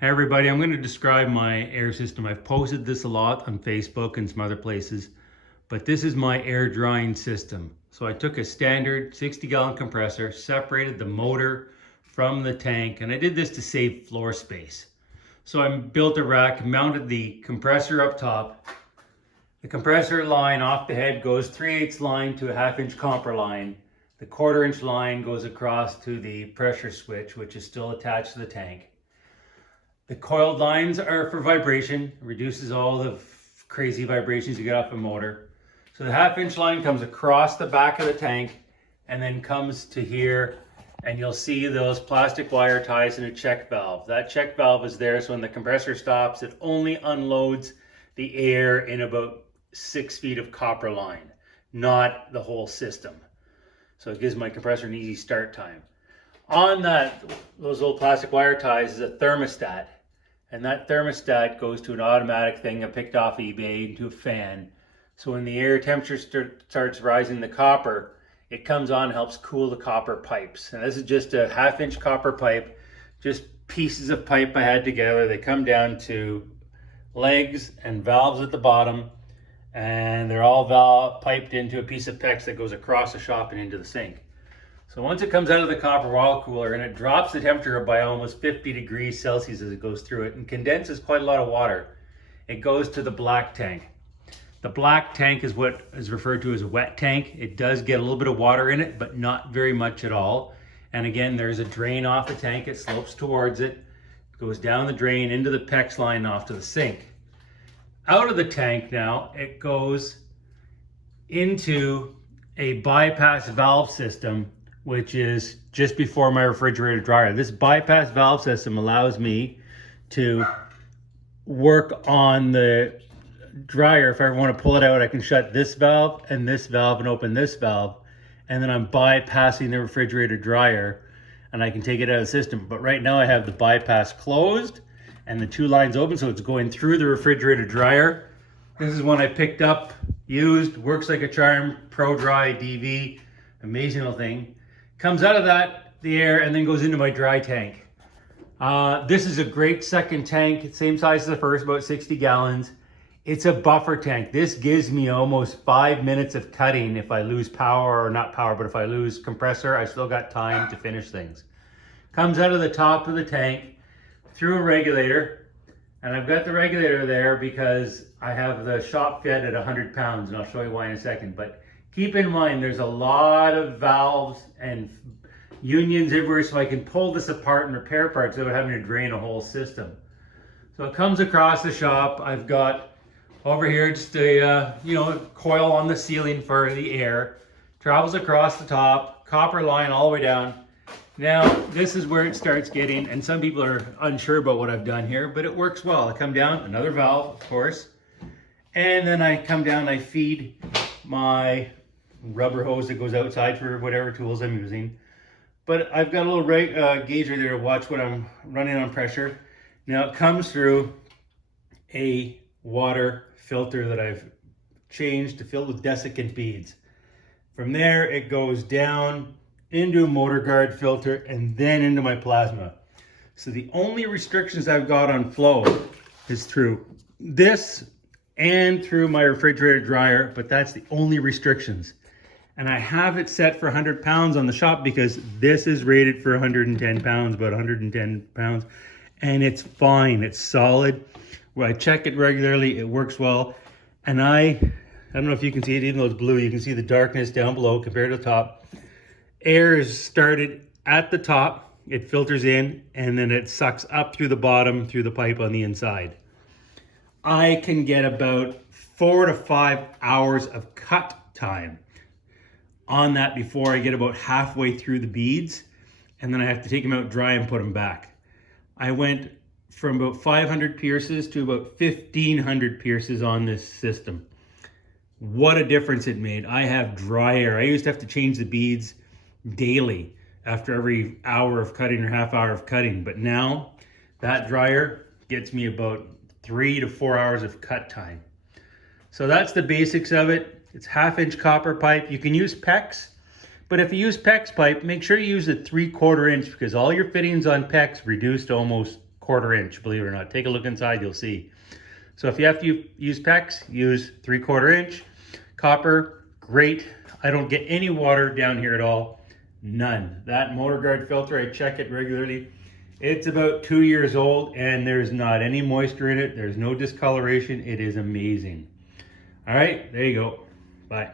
Hey everybody, I'm going to describe my air system. I've posted this a lot on Facebook and some other places, but this is my air drying system. So I took a standard 60-gallon compressor, separated the motor from the tank, and I did this to save floor space. So I built a rack, mounted the compressor up top. The compressor line off the head goes 3/8 line to a 1/2-inch copper line. The 1/4-inch line goes across to the pressure switch, which is still attached to the tank. The coiled lines are for vibration, reduces all the crazy vibrations you get off a motor. So the 1/2-inch line comes across the back of the tank and then comes to here, and you'll see those plastic wire ties in a check valve. That check valve is there so when the compressor stops, it only unloads the air in about 6 feet of copper line, not the whole system. So it gives my compressor an easy start time. On those old plastic wire ties is a thermostat. And that thermostat goes to an automatic thing I picked off eBay into a fan. So when the air temperature starts rising the copper, it comes on and helps cool the copper pipes. And this is just a 1/2-inch copper pipe, just pieces of pipe I had together. They come down to legs and valves at the bottom, and they're all piped into a piece of PEX that goes across the shop and into the sink. So once it comes out of the copper wall cooler and it drops the temperature by almost 50 degrees Celsius as it goes through it and condenses quite a lot of water, it goes to the black tank. The black tank is what is referred to as a wet tank. It does get a little bit of water in it, but not very much at all. And again, there's a drain off the tank. It slopes towards it, goes down the drain into the PEX line off to the sink. Out of the tank now, it goes into a bypass valve system, which is just before my refrigerator dryer. This bypass valve system allows me to work on the dryer. If I want to pull it out, I can shut this valve and open this valve, and then I'm bypassing the refrigerator dryer and I can take it out of the system. But right now I have the bypass closed and the two lines open, so it's going through the refrigerator dryer. This is one I picked up, used, works like a charm, Pro Dry DV, amazing little thing. Comes out of the air, and then goes into my dry tank. This is a great second tank, same size as the first, about 60 gallons. It's a buffer tank. This gives me almost 5 minutes of cutting if I lose power, or not power, but if I lose compressor, I still got time to finish things. Comes out of the top of the tank through a regulator, and I've got the regulator there because I have the shop fed at 100 pounds, and I'll show you why in a second. But keep in mind, there's a lot of valves and unions everywhere, so I can pull this apart and repair parts without having to drain a whole system. So it comes across the shop. I've got over here just a coil on the ceiling for the air. Travels across the top, copper line all the way down. Now this is where it starts getting, and some people are unsure about what I've done here, but it works well. I come down, another valve, of course, and then I come down, I feed my rubber hose that goes outside for whatever tools I'm using. But I've got a little gauge right there to watch what I'm running on pressure. Now it comes through a water filter that I've changed to fill with desiccant beads. From there it goes down into a motor guard filter and then into my plasma. So the only restrictions I've got on flow is through this and through my refrigerator dryer, but that's the only restrictions. And I have it set for 100 pounds on the shop because this is rated for 110 pounds, about 110 pounds. And it's fine, it's solid. Where I check it regularly, it works well. And I don't know if you can see it, even though it's blue, you can see the darkness down below compared to the top. Air is started at the top, it filters in, and then it sucks up through the bottom, through the pipe on the inside. I can get about 4 to 5 hours of cut time on that before I get about halfway through the beads, and then I have to take them out dry and put them back. I went from about 500 pierces to about 1,500 pierces on this system. What a difference it made. I have dry air. I used to have to change the beads daily after every hour of cutting or half hour of cutting, but now that dryer gets me about 3 to 4 hours of cut time. So that's the basics of it. It's 1/2-inch copper pipe. You can use PEX, but if you use PEX pipe, make sure you use a 3/4 inch because all your fittings on PEX reduce to almost 1/4 inch, believe it or not. Take a look inside, you'll see. So if you have to use PEX, use 3/4 inch. Copper, great. I don't get any water down here at all. None. That motor guard filter, I check it regularly. It's about 2 years old and there's not any moisture in it. There's no discoloration. It is amazing. All right, there you go. Bye.